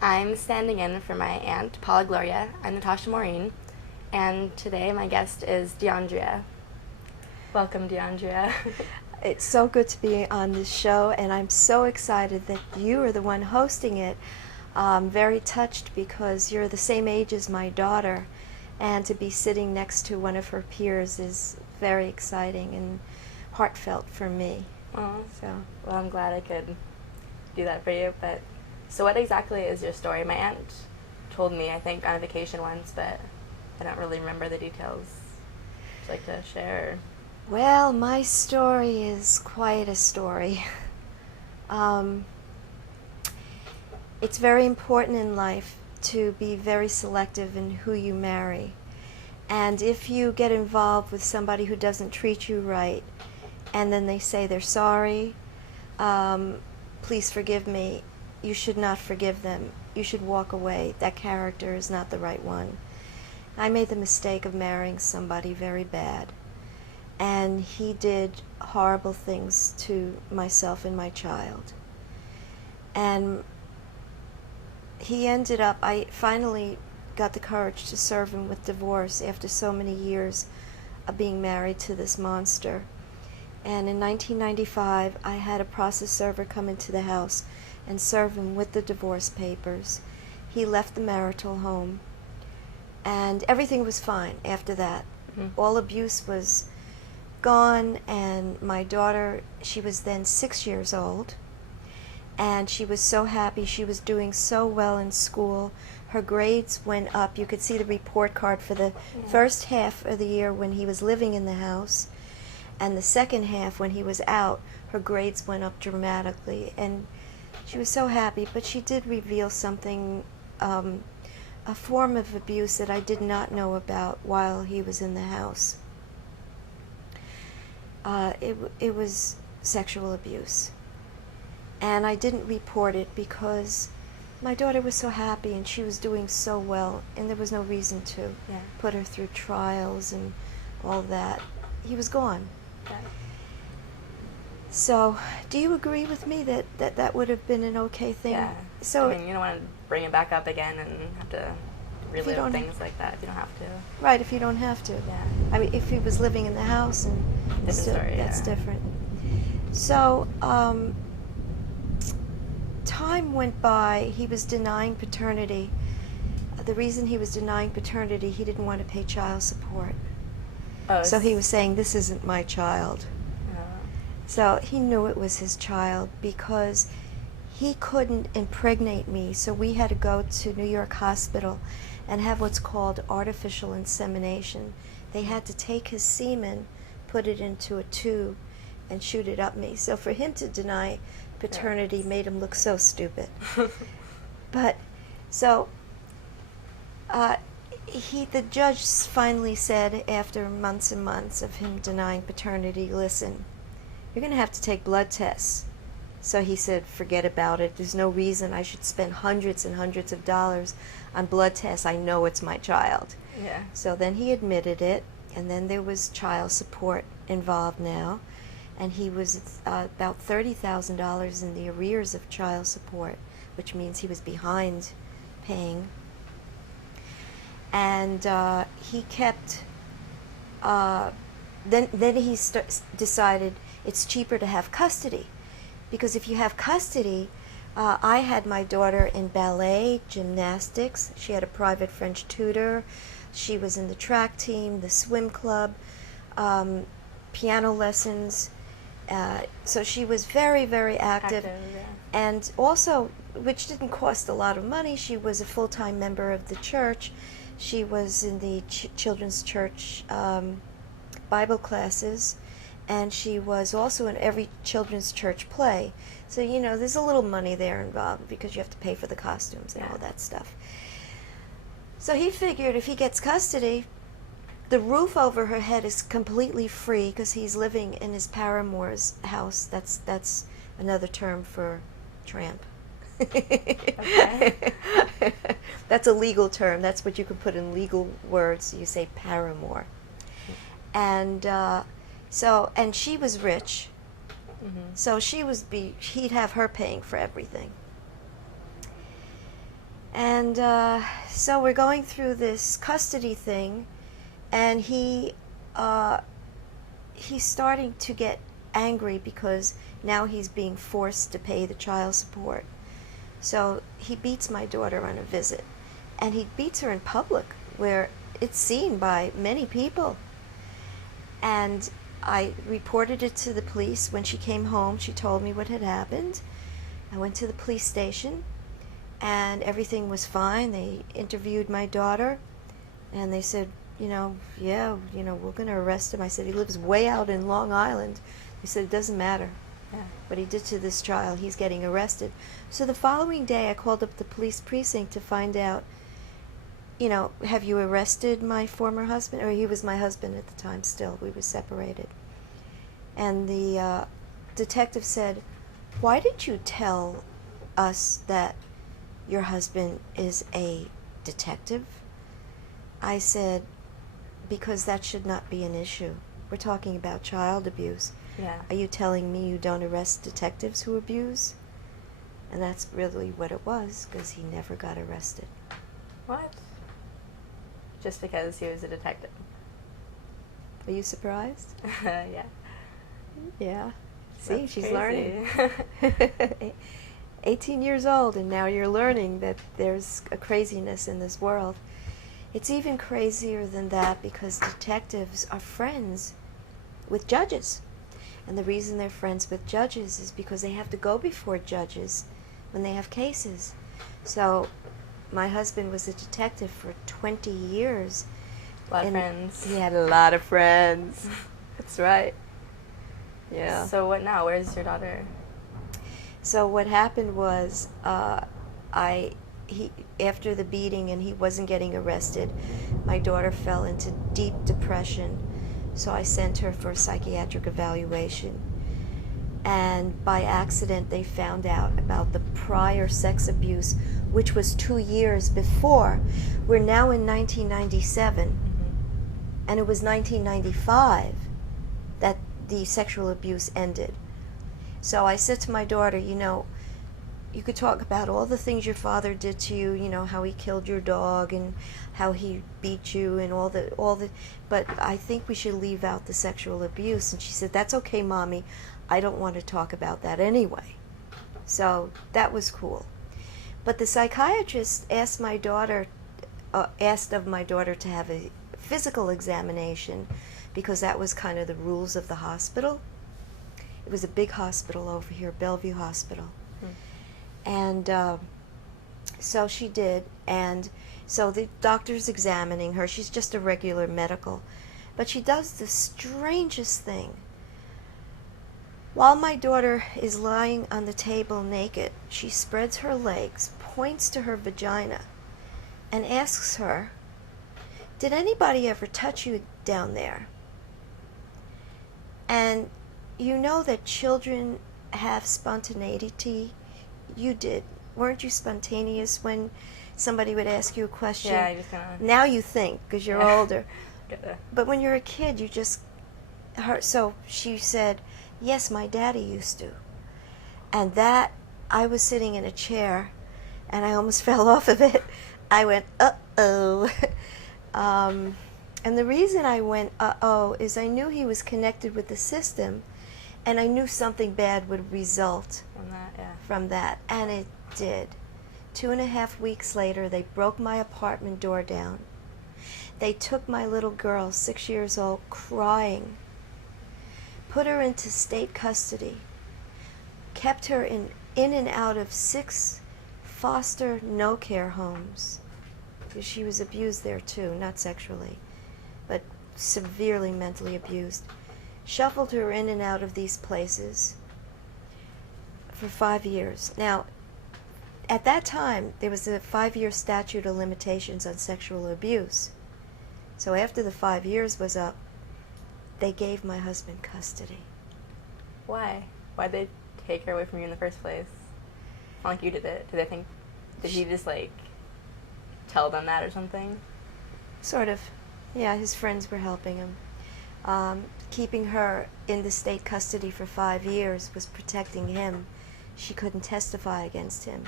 I'm standing in for my aunt, Paula Gloria. I'm Natasha Maureen, and today my guest is Dyandria. Welcome, Dyandria. It's so good to be on this show, and I'm so excited that you are the one hosting it. I'm very touched because you're the same age as my daughter, and to be sitting next to one of her peers is very exciting and heartfelt for me. Oh, So, well, I'm glad I could do that for you. But so, what exactly is your story? My aunt told me, I think, on a vacation once, but I don't really remember the details. Would you like to share? well, my story is quite a story. Um, it's very important in life to be very selective in who you marry. And if you get involved with somebody who doesn't treat you right, and then they say they're sorry, please forgive me, you should not forgive them. You should walk away. That character is not the right one. I made the mistake of marrying somebody very bad, and he did horrible things to myself and my child. And he ended up, I finally got the courage to serve him with divorce after so many years of being married to this monster. And in 1995, I had a process server come into the house and serve him with the divorce papers. He left the marital home, and everything was fine after that. Mm-hmm. All abuse was gone, and my daughter, she was then 6 years old, and she was so happy. She was doing so well in school. Her grades went up. You could see the report card for the first half of the year when he was living in the house, and the second half when he was out. Her grades went up dramatically, and she was so happy. But she did reveal something, a form of abuse that I did not know about while he was in the house. It was sexual abuse. And I didn't report it because my daughter was so happy and she was doing so well, and there was no reason to put her through trials and all that. He was gone. Yeah. So, do you agree with me that would have been an okay thing? Yeah. So, I mean, you don't want to bring it back up again and have to relive things like that if you don't have to. right, if you don't have to. Yeah. I mean, if he was living in the house and Different story, that's yeah. different. So, time went by. He was denying paternity. The reason he was denying paternity, he didn't want to pay child support. Oh, So he was saying, this isn't my child. uh, So he knew it was his child because he couldn't impregnate me. So we had to go to New York Hospital and have what's called artificial insemination. They had to take his semen, put it into a tube, and shoot it up me. So for him to deny paternity made him look so stupid. But so the judge finally said, after months and months of him denying paternity, listen, you're going to have to take blood tests. So he said, forget about it. There's no reason I should spend hundreds and hundreds of dollars on blood tests. I know it's my child. yeah. So then he admitted it, and then there was child support involved now, and he was about $30,000 in the arrears of child support, which means he was behind paying. And he kept, then he decided it's cheaper to have custody, because if you have custody, I had my daughter in ballet, gymnastics. She had a private French tutor. She was in the track team, the swim club, piano lessons. So she was very, very active. Yeah. And also, which didn't cost a lot of money, she was a full-time member of the church. She was in the children's church Bible classes, and she was also in every children's church play. So, you know, there's a little money there involved because you have to pay for the costumes and all that stuff. So he figured if he gets custody, the roof over her head is completely free because he's living in his paramour's house. That's another term for tramp. Okay. That's a legal term. That's what you could put in legal words. You say paramour. And and she was rich. So he'd have her paying for everything. And so we're going through this custody thing, and he's starting to get angry because now he's being forced to pay the child support. So he beats my daughter on a visit, and he beats her in public where it's seen by many people. And I reported it to the police. When she came home, she told me what had happened. I went to the police station, and everything was fine. They interviewed my daughter, and they said, yeah, we're going to arrest him. I said, he lives way out in Long Island. They said, it doesn't matter what he did to this child. He's getting arrested. So the following day, I called up the police precinct to find out, have you arrested my former husband? Or he was my husband at the time still. We were separated. And the detective said, why did you tell us that your husband is a detective? I said, because that should not be an issue. We're talking about child abuse. Yeah. Are you telling me you don't arrest detectives who abuse? And that's really what it was, because he never got arrested. What? Just because he was a detective? Are you surprised? Yeah. Yeah. See, That's she's crazy. learning. 18 years old, and now you're learning that there's a craziness in this world. It's even crazier than that because detectives are friends with judges. And the reason they're friends with judges is because they have to go before judges when they have cases. So my husband was a detective for 20 years. A lot of friends. He had a lot of friends. That's right. Yeah. So what now? Where's your daughter? So what happened was, after the beating and he wasn't getting arrested, my daughter fell into deep depression. So I sent her for a psychiatric evaluation. And by accident, they found out about the prior sex abuse, which was 2 years before. We're now in 1997, and it was 1995 that the sexual abuse ended. So I said to my daughter, you could talk about all the things your father did to you, how he killed your dog and how he beat you and all the, but I think we should leave out the sexual abuse. And she said, that's okay, Mommy. I don't want to talk about that anyway. So that was cool. But the psychiatrist asked of my daughter to have a physical examination because that was kind of the rules of the hospital. It was a big hospital over here, Bellevue Hospital. And so she did, and so the doctor's examining her. She's just a regular medical. But she does the strangest thing. While my daughter is lying on the table naked, she spreads her legs, points to her vagina, and asks her, did anybody ever touch you down there? And you know that children have spontaneity. You did. Weren't you spontaneous when somebody would ask you a question? Yeah, I just kind of... Now you think, because you're older. Gotta... But when you're a kid, you just... So she said, yes, my daddy used to. And that, I was sitting in a chair, and I almost fell off of it. I went, uh-oh. And the reason I went, uh-oh, is I knew he was connected with the system, and I knew something bad would result from that, and it did. 2.5 weeks later, they broke my apartment door down. They took my little girl, 6 years old, crying, put her into state custody, kept her in and out of 6 foster no-care homes. She was abused there too, not sexually, but severely mentally abused. Shuffled her in and out of these places for 5 years. Now, at that time, there was a 5-year statute of limitations on sexual abuse. So after the 5 years was up, they gave my husband custody. Why? Why'd they take her away from you in the first place? Not like you did it. Did he just, tell them that or something? Sort of. Yeah, his friends were helping him. Keeping her in the state custody for 5 years was protecting him. She couldn't testify against him.